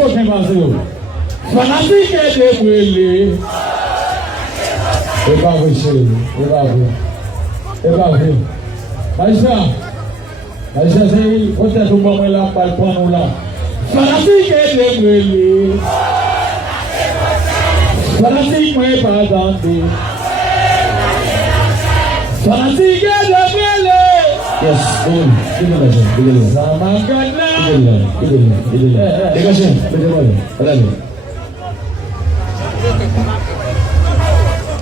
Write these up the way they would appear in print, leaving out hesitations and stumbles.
spoken Brazil. Fanatique de brûler. Et pas vrai, chérie. Et pas vrai. Et pas vrai. Aïcha, c'est peut-être au moment là, pas le prendre là. Fanatique de brûler. Fanatique, moi, pas danser. Fanatique de brûler. Yes, begini. Sama karena. Begini. Dikasih, begini. Berani.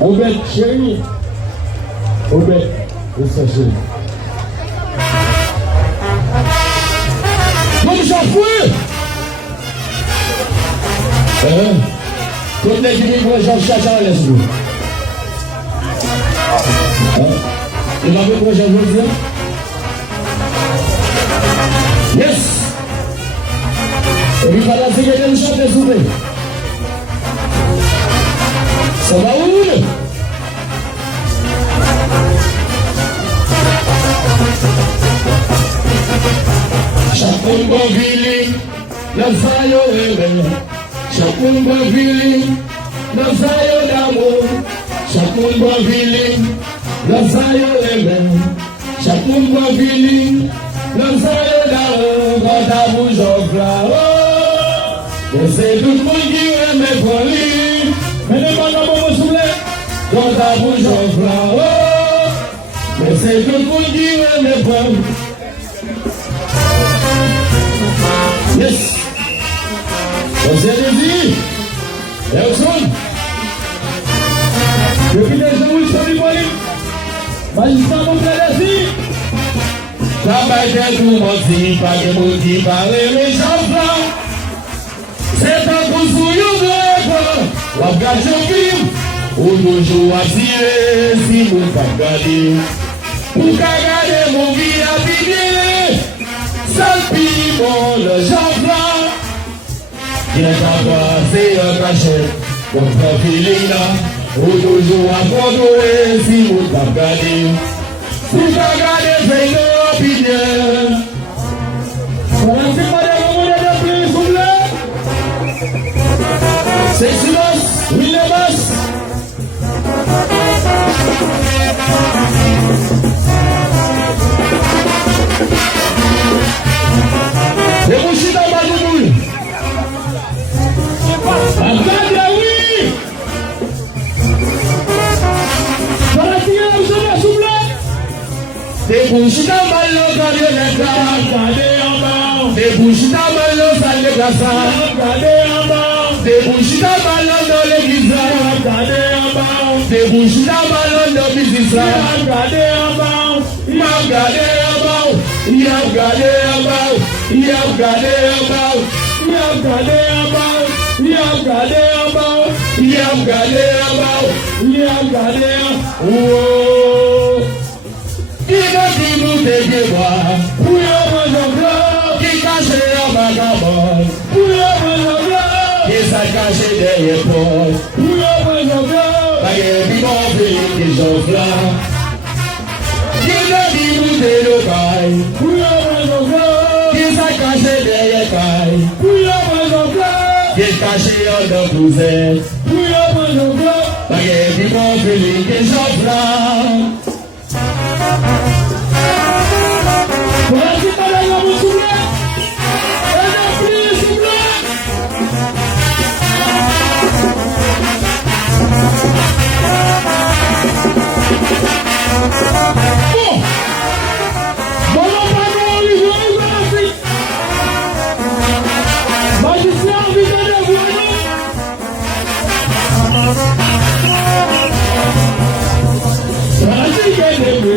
Obed, chérie. Obed, c'est chérie. Comme j'en fous. Comme les gens qui vont chercher à l'esprit. Il va voir quoi j'en veux dire. Yes! Et puis, voilà, c'est quelqu'un qui chante les souvenirs. Ça va où? Chacun bon feeling, le sayo rebelle. Chacun bon feeling, le sayo d'amour. Chacun bon feeling, le sayo rebelle. Chacun bon feeling. Le sayo d'amour, quand ta bouche en fleur. Et c'est tout le monde qui aime mes folies. Mais ne pas me souffler. Quand ta bouche en fleur. Mais c'est tout le monde qui aime mes folies. Yes. On s'est dit. Nelson. Depuis les gens où ils sont du police. Magistrat mon frère ici. Travailler tout menti, pas de mots qui parlent les gens. C'est un coup sur le on regarde son film, ou toujours attiré, si vous ne regardez. Pour regarder mon vie à vider, sale piment, le genre. Il est en bas, c'est un cachet, votre feeling là, ou toujours à contrôler, si vous ne regardez. Pour regarder, c'est une opinion. Voilà, c'est pas des moments de plus, s'il vous plaît. C'est silence, oui, les masses. Les bouchis dans ma douboule. Attendez, oui. Voilà, c'est un peu de souple. Des bouchis dans ma douboule, regardez en bas. Des bouchis dans ma douboule, regardez en bas. Des bouchis dans ma douboule, l'église, regardez en bas. Des bouchis dans ma douboule, l'église, regardez en bas. Regardez en bas. Regardez en bas. Regardez en bas. Regardez en bas. Regardez en bas. Regardez en bas. Regardez en bas. Qui veut nous déguevoir? Pour le qui cache en vagabond? Pour le qui s'est caché derrière toi? Pour le pas de vivant qui j'offre là. Qui veut nous délocaille? Pour le qui s'est caché derrière caille? Pour le qui est caché en de douzaine? Pour le pas de vivant qui j'offre là. Vas-y, madame, vous soufflez. Allez, s'il vous plaît. Bon. Bon, pardon, les journalistes, merci. Magistrat, vous allez voir. Vas-y, gardez-vous.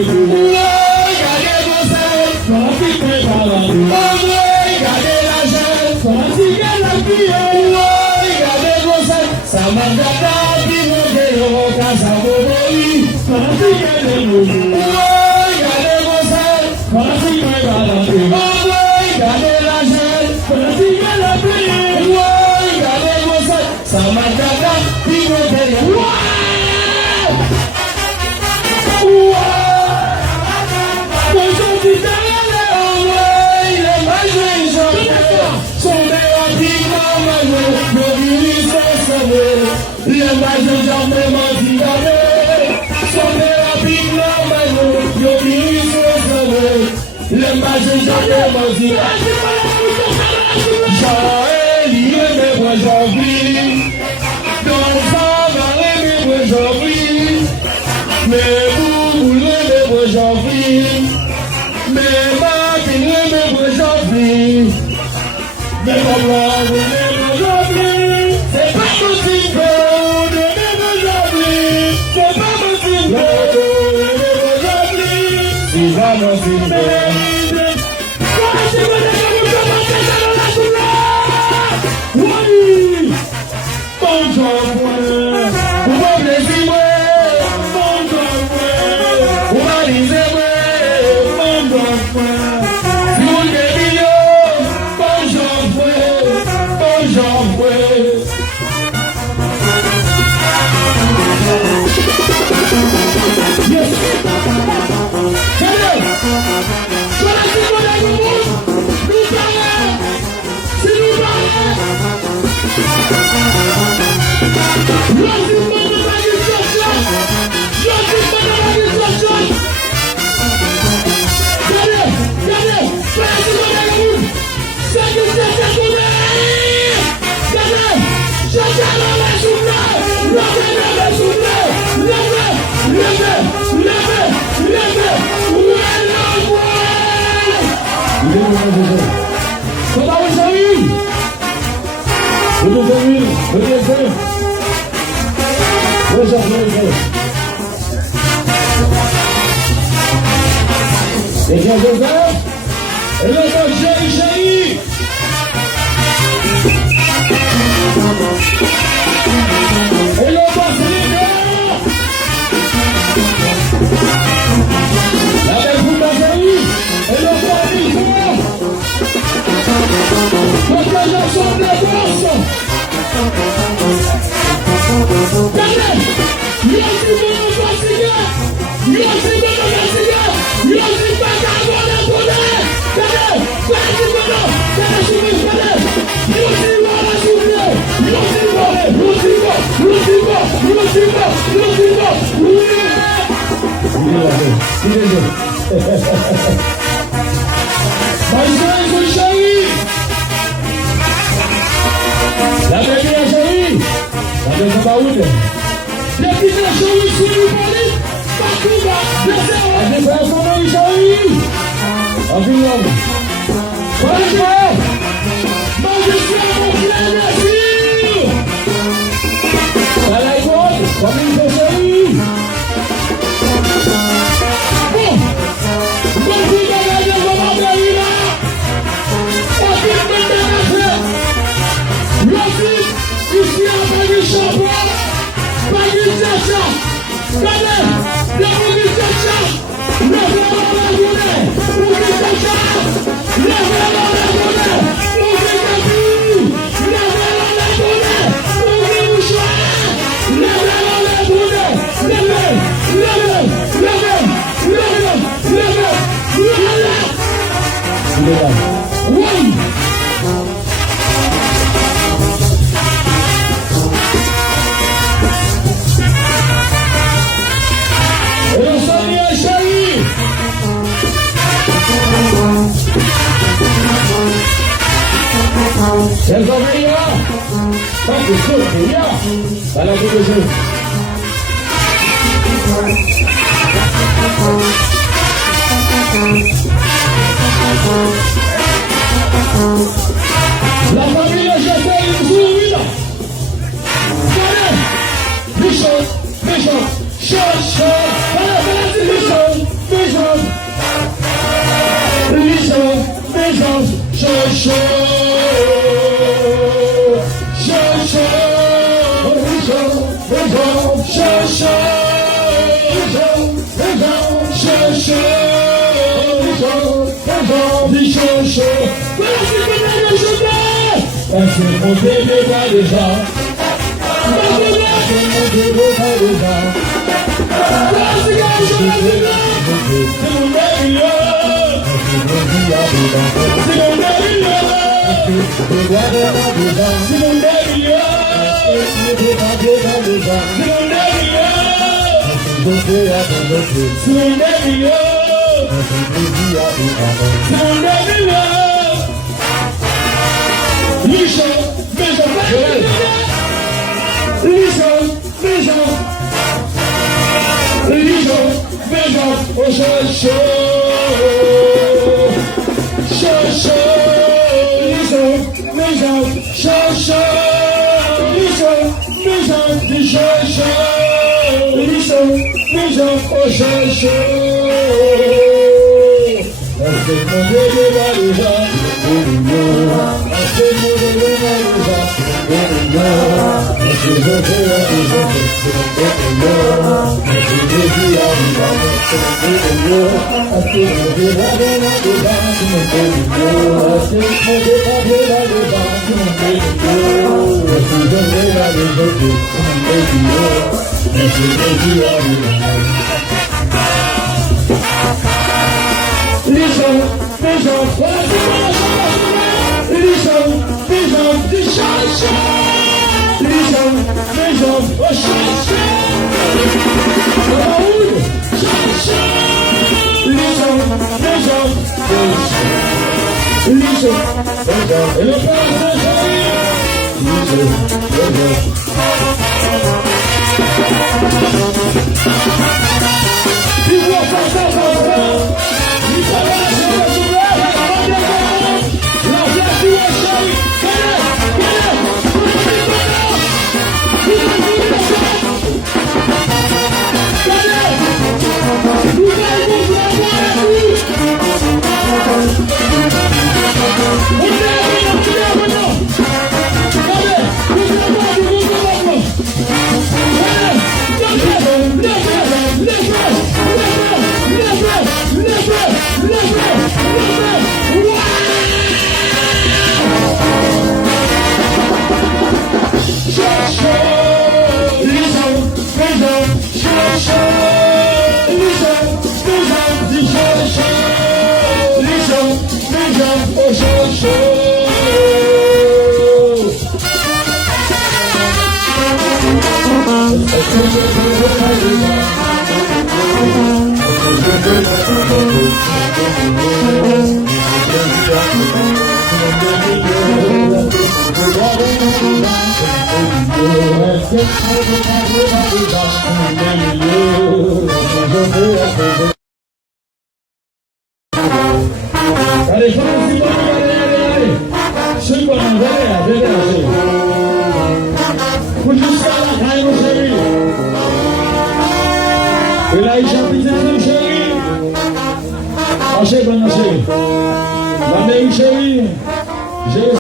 Ma mère chérie,